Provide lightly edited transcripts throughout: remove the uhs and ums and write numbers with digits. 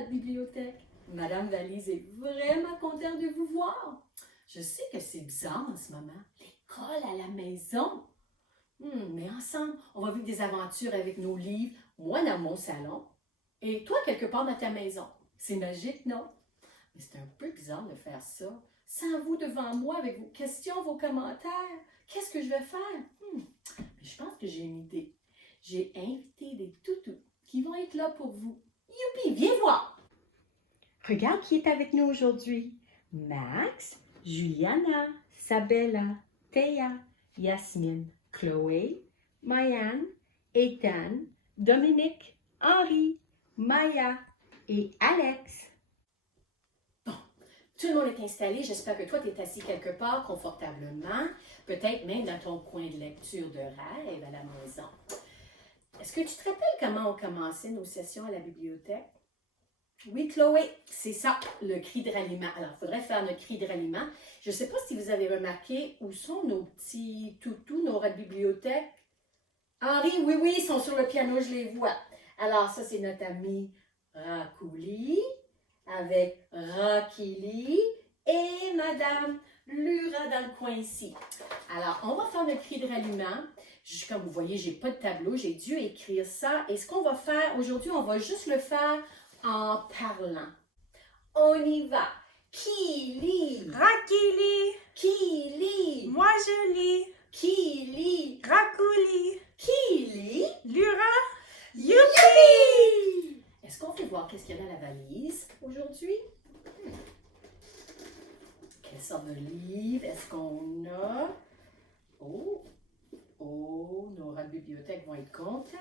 la bibliothèque. Madame Valise est vraiment contente de vous voir. Je sais que c'est bizarre en ce moment. L'école à la maison. Mais ensemble, on va vivre des aventures avec nos livres, moi dans mon salon, et toi quelque part dans ta maison. C'est magique, non? Mais c'est un peu bizarre de faire ça, sans vous devant moi, avec vos questions, vos commentaires. Qu'est-ce que je vais faire? Mais je pense que j'ai une idée. J'ai invité des toutous qui vont être là pour vous. Youpi, viens voir! Regarde qui est avec nous aujourd'hui. Max, Juliana, Sabella, Théa, Yasmine, Chloé, Mayan, Ethan, Dominique, Henri, Maya et Alex. Tout le monde est installé. J'espère que toi, tu es assis quelque part confortablement, peut-être même dans ton coin de lecture de rêve à la maison. Est-ce que tu te rappelles comment on commençait nos sessions à la bibliothèque? Oui, Chloé, c'est ça, le cri de ralliement. Alors, il faudrait faire notre cri de ralliement. Je ne sais pas si vous avez remarqué où sont nos petits toutous, nos rats de bibliothèque. Henri, oui, ils sont sur le piano, je les vois. Alors, ça, c'est notre ami Racouli avec Rakili et Madame Lura dans le coin ici. Alors, on va faire le cri de ralliement. Comme vous voyez, j'ai pas de tableau, j'ai dû écrire ça. Et ce qu'on va faire aujourd'hui, on va juste le faire en parlant. On y va. Qui lit? Raki lit. Qui lit? Moi je lis. Qui lit? Rakouli. Qui lit? Lura. Youpi! Est-ce qu'on peut voir qu'est-ce qu'il y a dans la valise aujourd'hui? Quelle sorte de livre est-ce qu'on a? Oh, nos rats de bibliothèque vont être contents.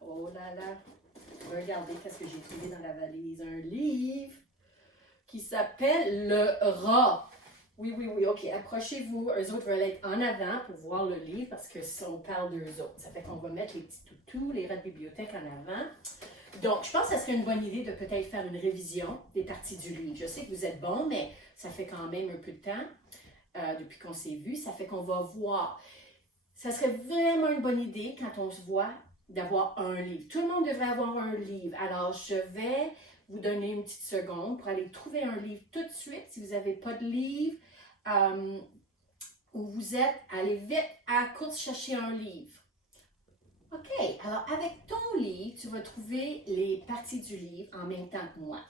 Oh là là. Regardez qu'est-ce que j'ai trouvé dans la valise. Un livre qui s'appelle Le Rat. Oui, ok. Approchez-vous. Eux autres veulent être en avant pour voir le livre parce que si on parle d'eux autres. Ça fait qu'on va mettre les petits toutous, les rats de bibliothèque en avant. Donc, je pense que ça serait une bonne idée de peut-être faire une révision des parties du livre. Je sais que vous êtes bons, mais ça fait quand même un peu de temps depuis qu'on s'est vu. Ça fait qu'on va voir. Ça serait vraiment une bonne idée quand on se voit d'avoir un livre. Tout le monde devrait avoir un livre. Alors, je vais vous donner une petite seconde pour aller trouver un livre tout de suite. Si vous n'avez pas de livre, où vous êtes, allez vite à la course chercher un livre. OK, alors avec ton livre, tu vas trouver les parties du livre en même temps que moi.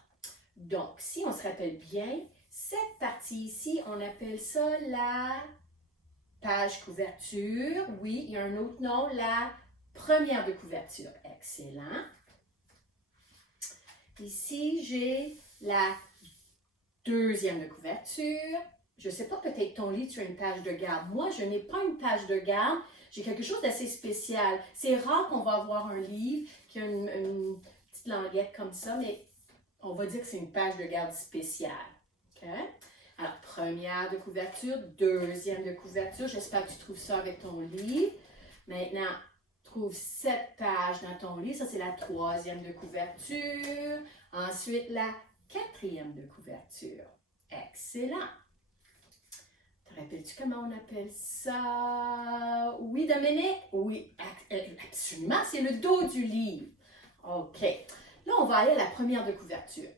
Donc, si on se rappelle bien, cette partie ici, on appelle ça la page couverture. Oui, il y a un autre nom, la première de couverture. Excellent. Ici, j'ai la deuxième de couverture. Je ne sais pas, peut-être ton livre, tu as une page de garde. Moi, je n'ai pas une page de garde. J'ai quelque chose d'assez spécial. C'est rare qu'on va avoir un livre qui a une petite languette comme ça, mais on va dire que c'est une page de garde spéciale. OK? Alors, première de couverture, deuxième de couverture. J'espère que tu trouves ça avec ton livre. Maintenant, trouve 7 pages dans ton livre. Ça, c'est la troisième de couverture. Ensuite, la quatrième de couverture. Excellent. Te rappelles-tu comment on appelle ça? Oui, Dominique? Oui, absolument. C'est le dos du livre. OK. Là, on va aller à la première de couverture.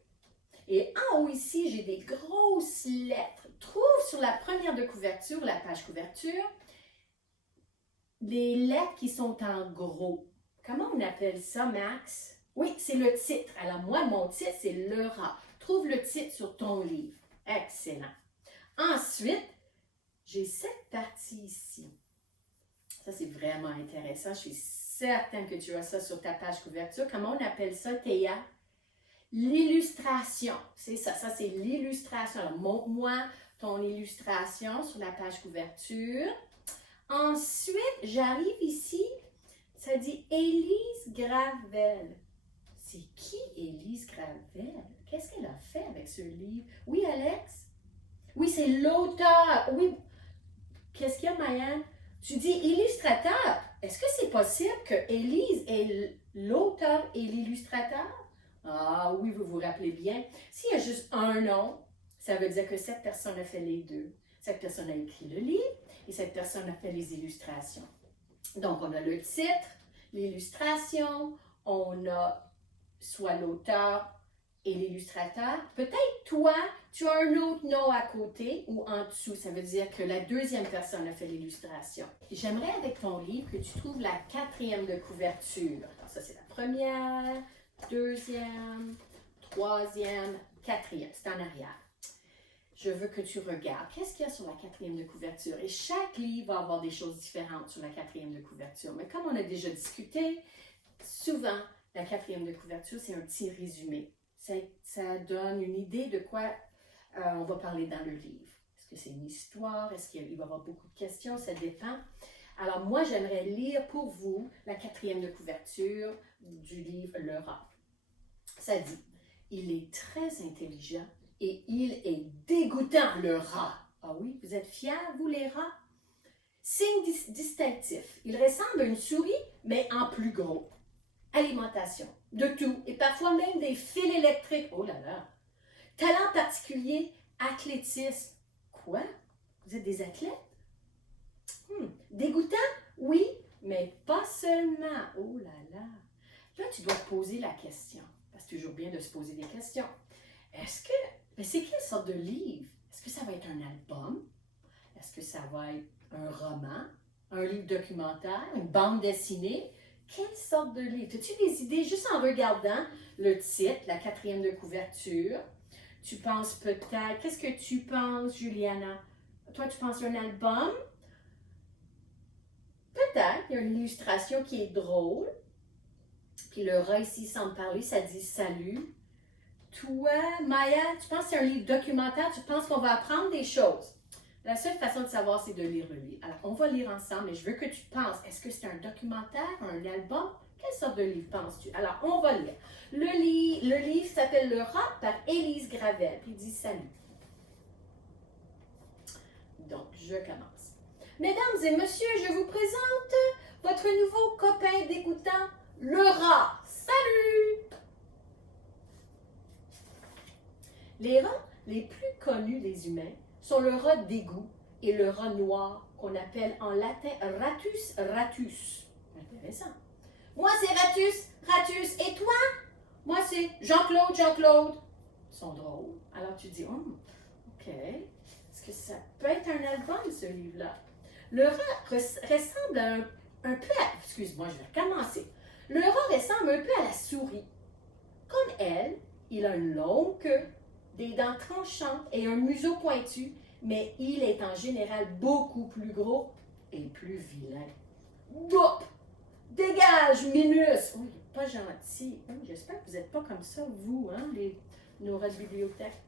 Et en haut ici, j'ai des grosses lettres. Trouve sur la première de couverture, la page couverture, les lettres qui sont en gros. Comment on appelle ça, Max? Oui, c'est le titre. Alors moi, mon titre, c'est Le Rat. Trouve le titre sur ton livre. Excellent. Ensuite, j'ai cette partie ici. Ça, c'est vraiment intéressant. Je suis certaine que tu as ça sur ta page couverture. Comment on appelle ça, Théa? L'illustration. C'est ça. Ça, c'est l'illustration. Alors, montre-moi ton illustration sur la page couverture. Ensuite, j'arrive ici. Ça dit Élise Gravel. C'est qui Élise Gravel? Qu'est-ce qu'elle a fait avec ce livre? Oui, Alex? Oui, c'est l'auteur. Oui. Qu'est-ce qu'il y a, Mayan? Tu dis illustrateur. Est-ce que c'est possible que Élise est l'auteur et l'illustrateur? Ah oui, vous vous rappelez bien. S'il y a juste un nom, ça veut dire que cette personne a fait les deux. Cette personne a écrit le livre et cette personne a fait les illustrations. Donc, on a le titre, l'illustration, on a soit l'auteur et l'illustrateur. Peut-être toi, tu as un autre nom à côté ou en dessous. Ça veut dire que la deuxième personne a fait l'illustration. J'aimerais avec ton livre que tu trouves la quatrième de couverture. Alors ça, c'est la première, deuxième, troisième, quatrième. C'est en arrière. Je veux que tu regardes. Qu'est-ce qu'il y a sur la quatrième de couverture? Et chaque livre va avoir des choses différentes sur la quatrième de couverture. Mais comme on a déjà discuté, souvent, la quatrième de couverture, c'est un petit résumé. Ça donne une idée de quoi on va parler dans le livre. Est-ce que c'est une histoire? Est-ce qu'il va y avoir beaucoup de questions? Ça dépend. Alors, moi, j'aimerais lire pour vous la quatrième de couverture du livre Le rat. Ça dit, il est très intelligent et il est dégoûtant, le rat. Ah oui, vous êtes fiers, vous, les rats? Signe distinctif. Il ressemble à une souris, mais en plus gros. Alimentation, de tout, et parfois même des fils électriques. Oh là là! Talent particulier, athlétisme. Quoi? Vous êtes des athlètes? Dégoûtant? Oui, mais pas seulement. Oh là là! Là, tu dois te poser la question. Parce que c'est toujours bien de se poser des questions. Mais c'est quelle sorte de livre? Est-ce que ça va être un album? Est-ce que ça va être un roman? Un livre documentaire? Une bande dessinée? Quelle sorte de livre? As-tu des idées juste en regardant le titre, la quatrième de couverture? Tu penses peut-être... Qu'est-ce que tu penses, Juliana? Toi, tu penses un album? Peut-être. Il y a une illustration qui est drôle. Puis le rat ici semble parler, ça dit « Salut ». Toi, Maya, tu penses que c'est un livre documentaire? Tu penses qu'on va apprendre des choses? La seule façon de savoir, c'est de lire le livre. Alors, on va lire ensemble, et je veux que tu penses, est-ce que c'est un documentaire, un album? Quelle sorte de livre penses-tu? Alors, on va lire. Le livre s'appelle Le rat par Élise Gravel, puis il dit « Salut ». Donc, je commence. Mesdames et messieurs, je vous présente votre nouveau copain dégoûtant, le rat. Salut! Les rats les plus connus des humains sont le rat d'égout et le rat noir, qu'on appelle en latin Ratus ratus. Intéressant. Moi, c'est Ratus ratus. Et toi? Moi, c'est Jean-Claude Jean-Claude. Ils sont drôles. Alors, tu dis, OK. Est-ce que ça peut être un album, ce livre-là? Le rat ressemble un peu à... Excuse-moi, je vais recommencer. Le rat ressemble un peu à la souris. Comme elle, il a une longue queue, des dents tranchantes et un museau pointu, mais il est en général beaucoup plus gros et plus vilain. Boup! Dégage, Minus! Oh, il n'est pas gentil. Oh, j'espère que vous n'êtes pas comme ça, vous, hein, nos rats de bibliothèque.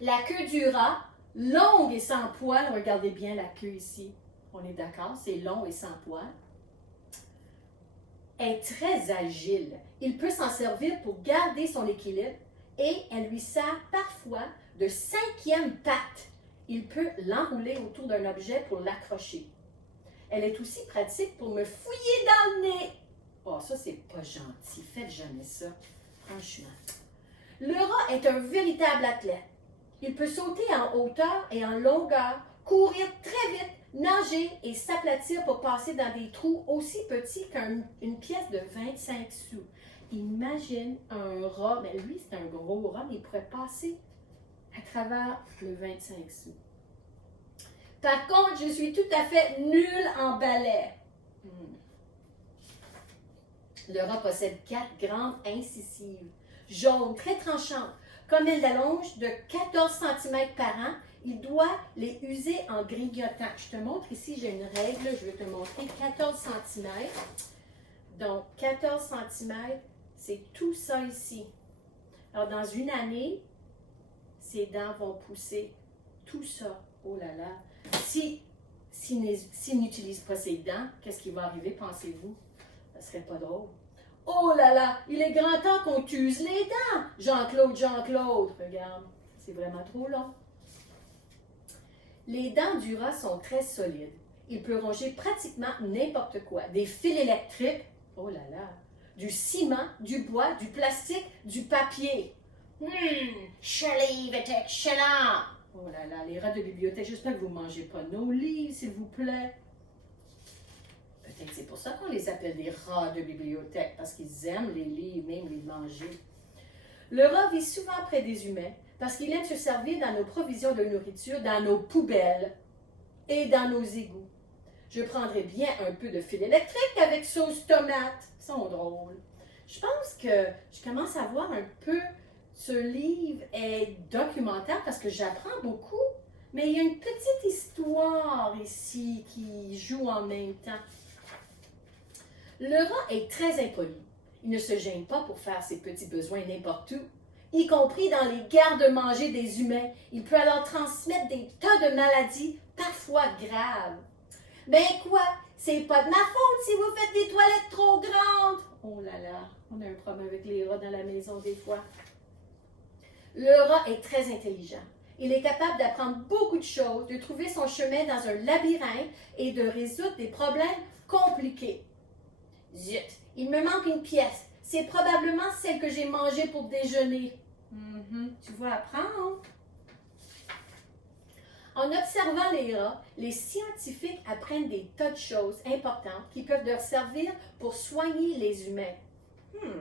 La queue du rat, longue et sans poils. Regardez bien la queue ici. On est d'accord, c'est long et sans poils. Est très agile. Il peut s'en servir pour garder son équilibre et elle lui sert parfois de cinquième patte. Il peut l'enrouler autour d'un objet pour l'accrocher. Elle est aussi pratique pour me fouiller dans le nez. Oh, ça, c'est pas gentil. Faites jamais ça, franchement. Le rat est un véritable athlète. Il peut sauter en hauteur et en longueur, courir très vite, nager et s'aplatir pour passer dans des trous aussi petits qu'une pièce de 25 sous. Imagine un rat, mais lui c'est un gros rat, mais il pourrait passer à travers le 25 sous. Par contre, je suis tout à fait nulle en ballet. Le rat possède 4 grandes incisives, jaunes, très tranchantes. Comme elles allongent de 14 cm par an, il doit les user en grignotant. Je te montre ici, j'ai une règle, je vais te montrer 14 cm. Donc, 14 cm, c'est tout ça ici. Alors, dans une année, ses dents vont pousser tout ça. Oh là là. S'il n'utilise pas ses dents, qu'est-ce qui va arriver, pensez-vous? Ça serait pas drôle. Oh là là, il est grand temps qu'on t'use les dents. Jean-Claude, Jean-Claude, regarde, c'est vraiment trop long. Les dents du rat sont très solides. Il peut ronger pratiquement n'importe quoi. Des fils électriques, oh là là, du ciment, du bois, du plastique, du papier. Ce livre est excellent. Oh là là, les rats de bibliothèque, j'espère que vous ne mangez pas nos livres, s'il vous plaît. Peut-être c'est pour ça qu'on les appelle des rats de bibliothèque, parce qu'ils aiment les livres, même les manger. Le rat vit souvent près des humains parce qu'il aime se servir dans nos provisions de nourriture, dans nos poubelles et dans nos égouts. Je prendrais bien un peu de fil électrique avec sauce tomate. Ils sont drôles. Je pense que je commence à voir un peu ce livre est documentaire parce que j'apprends beaucoup, mais il y a une petite histoire ici qui joue en même temps. Le rat est très impoli. Il ne se gêne pas pour faire ses petits besoins n'importe où, y compris dans les garde-manger des humains. Il peut alors transmettre des tas de maladies, parfois graves. Ben quoi, c'est pas de ma faute si vous faites des toilettes trop grandes. Oh là là, on a un problème avec les rats dans la maison des fois. Le rat est très intelligent. Il est capable d'apprendre beaucoup de choses, de trouver son chemin dans un labyrinthe et de résoudre des problèmes compliqués. Zut, il me manque une pièce. C'est probablement celle que j'ai mangée pour déjeuner. Tu vas apprendre. En observant les rats, les scientifiques apprennent des tas de choses importantes qui peuvent leur servir pour soigner les humains.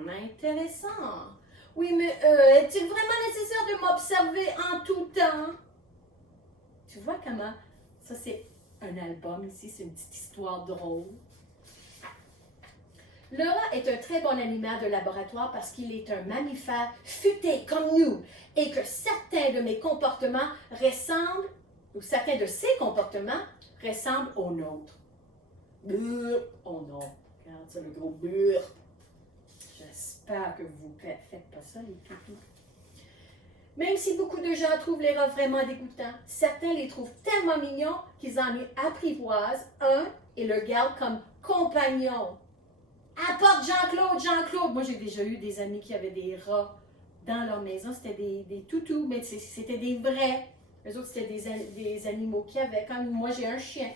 Intéressant. Oui, mais est-il vraiment nécessaire de m'observer en tout temps? Tu vois comment? Ça, c'est un album ici, c'est une petite histoire drôle. Le rat est un très bon animal de laboratoire parce qu'il est un mammifère futé comme nous et que certains de mes comportements ressemblent, ou certains de ses comportements ressemblent aux nôtres. Brrr. Oh non, regarde ça, le gros brrr. J'espère que vous ne faites pas ça, les toutous. Même si beaucoup de gens trouvent les rats vraiment dégoûtants, certains les trouvent tellement mignons qu'ils en apprivoisent un et le gardent comme compagnon. Apporte Jean-Claude, Jean-Claude. Moi, j'ai déjà eu des amis qui avaient des rats dans leur maison. C'était des toutous, mais c'était des vrais. Eux autres, c'était des animaux qu'il y avait. Comme moi, j'ai un chien.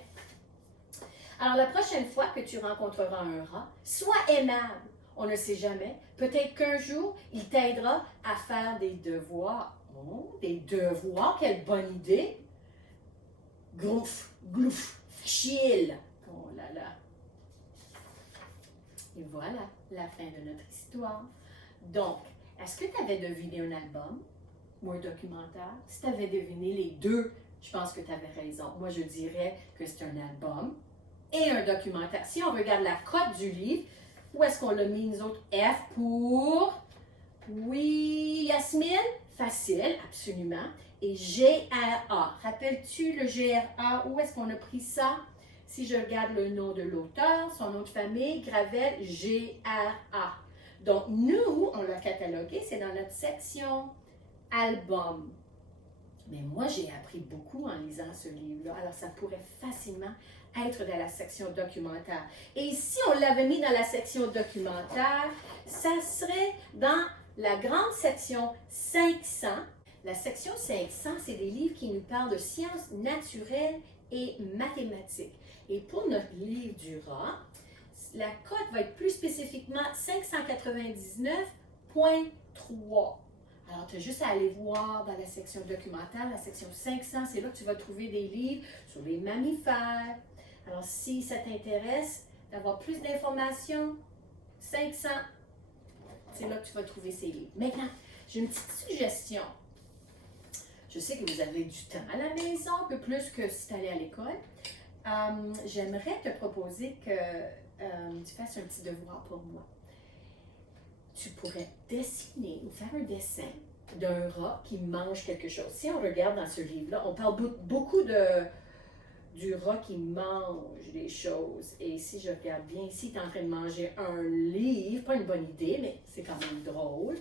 Alors, la prochaine fois que tu rencontreras un rat, sois aimable. On ne sait jamais. Peut-être qu'un jour, il t'aidera à faire des devoirs. Oh, des devoirs, quelle bonne idée! Grouf, glouf, chill. Oh là là. Et voilà la fin de notre histoire. Donc, est-ce que tu avais deviné un album ou un documentaire? Si tu avais deviné les deux, je pense que tu avais raison. Moi, je dirais que c'est un album et un documentaire. Si on regarde la cote du livre, où est-ce qu'on l'a mis, nous autres? F pour... Oui, Yasmine? Facile, absolument. Et GRA. Rappelles-tu le GRA? Où est-ce qu'on a pris ça? Si je regarde le nom de l'auteur, son nom de famille, Gravel, GRA. Donc, nous, on l'a catalogué, c'est dans notre section album. Mais moi, j'ai appris beaucoup en lisant ce livre-là. Alors, ça pourrait facilement être dans la section documentaire. Et si on l'avait mis dans la section documentaire, ça serait dans la grande section 500. La section 500, c'est des livres qui nous parlent de sciences naturelles et mathématiques. Et pour notre livre du rat, la cote va être plus spécifiquement 599.3. Alors, tu as juste à aller voir dans la section documentaire, la section 500, c'est là que tu vas trouver des livres sur les mammifères. Alors, si ça t'intéresse d'avoir plus d'informations, 500, c'est là que tu vas trouver ces livres. Maintenant, j'ai une petite suggestion. Je sais que vous avez du temps à la maison, un peu plus que si tu allais à l'école. J'aimerais te proposer que tu fasses un petit devoir pour moi. Tu pourrais dessiner ou faire un dessin d'un rat qui mange quelque chose. Si on regarde dans ce livre-là, on parle beaucoup du rat qui mange des choses. Et si je regarde bien ici, tu es en train de manger un livre, pas une bonne idée, mais c'est quand même drôle.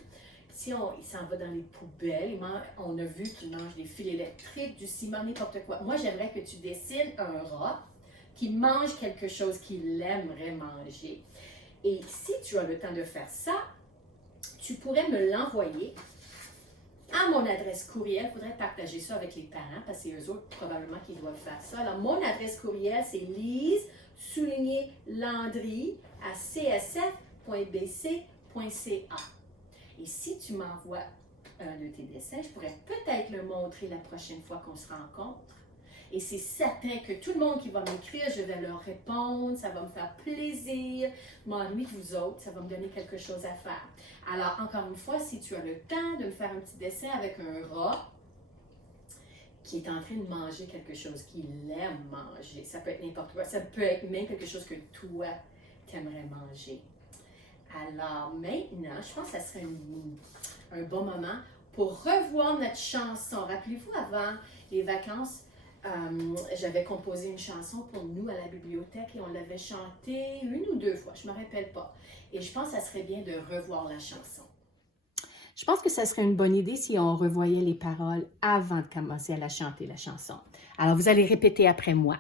Si il s'en va dans les poubelles, on a vu qu'il mange des fils électriques, du ciment, n'importe quoi. Moi, j'aimerais que tu dessines un rat qui mange quelque chose qu'il aimerait manger. Et si tu as le temps de faire ça, tu pourrais me l'envoyer à mon adresse courriel. Il faudrait partager ça avec les parents parce que c'est eux autres probablement qui doivent faire ça. Alors, mon adresse courriel, c'est lise_landry@csf.bc.ca. Et si tu m'envoies un de tes dessins, je pourrais peut-être le montrer la prochaine fois qu'on se rencontre. Et c'est certain que tout le monde qui va m'écrire, je vais leur répondre, ça va me faire plaisir. M'ennuie de vous autres, ça va me donner quelque chose à faire. Alors, encore une fois, si tu as le temps de me faire un petit dessin avec un rat qui est en train de manger quelque chose qu'il aime manger, ça peut être n'importe quoi, ça peut être même quelque chose que toi, tu aimerais manger. Alors maintenant, je pense que ça serait un bon moment pour revoir notre chanson. Rappelez-vous, avant les vacances, j'avais composé une chanson pour nous à la bibliothèque et on l'avait chantée 1 ou 2 fois, je ne me rappelle pas. Et je pense que ça serait bien de revoir la chanson. Je pense que ça serait une bonne idée si on revoyait les paroles avant de commencer à la chanter, la chanson. Alors, vous allez répéter après moi.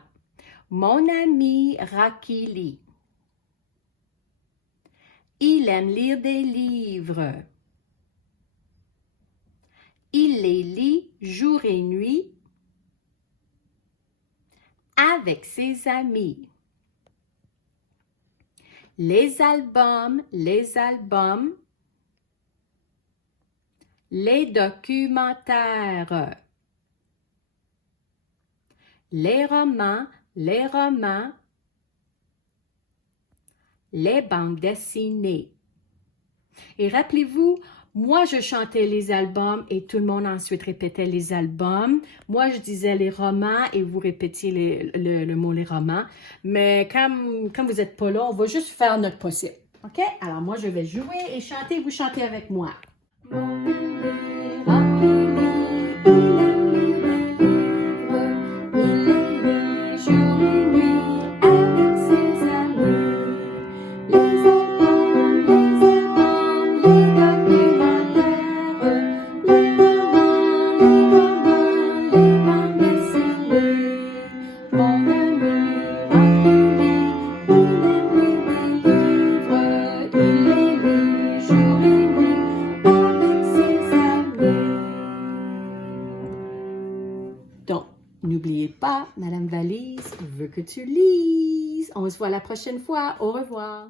Mon ami Rakili, il aime lire des livres. Il les lit jour et nuit avec ses amis. Les albums, les documentaires, les romans, les bandes dessinées. Et rappelez-vous, moi, je chantais les albums et tout le monde ensuite répétait les albums. Moi, je disais les romans et vous répétiez le mot les romans. Mais comme vous n'êtes pas là, on va juste faire notre possible. OK? Alors, moi, je vais jouer et chanter. Vous chantez avec moi. Mon ami Rakili, il aime lire des livres. Il les lit jour et nuit avec ses amis. Les albums, les documentaires, les romans, les bandes dessinées. Mon ami Rakili, il aime lire des livres. Il les lit jour et nuit avec ses amis. Donc, n'oubliez pas, Madame Valise veut que tu lises. On se voit la prochaine fois. Au revoir.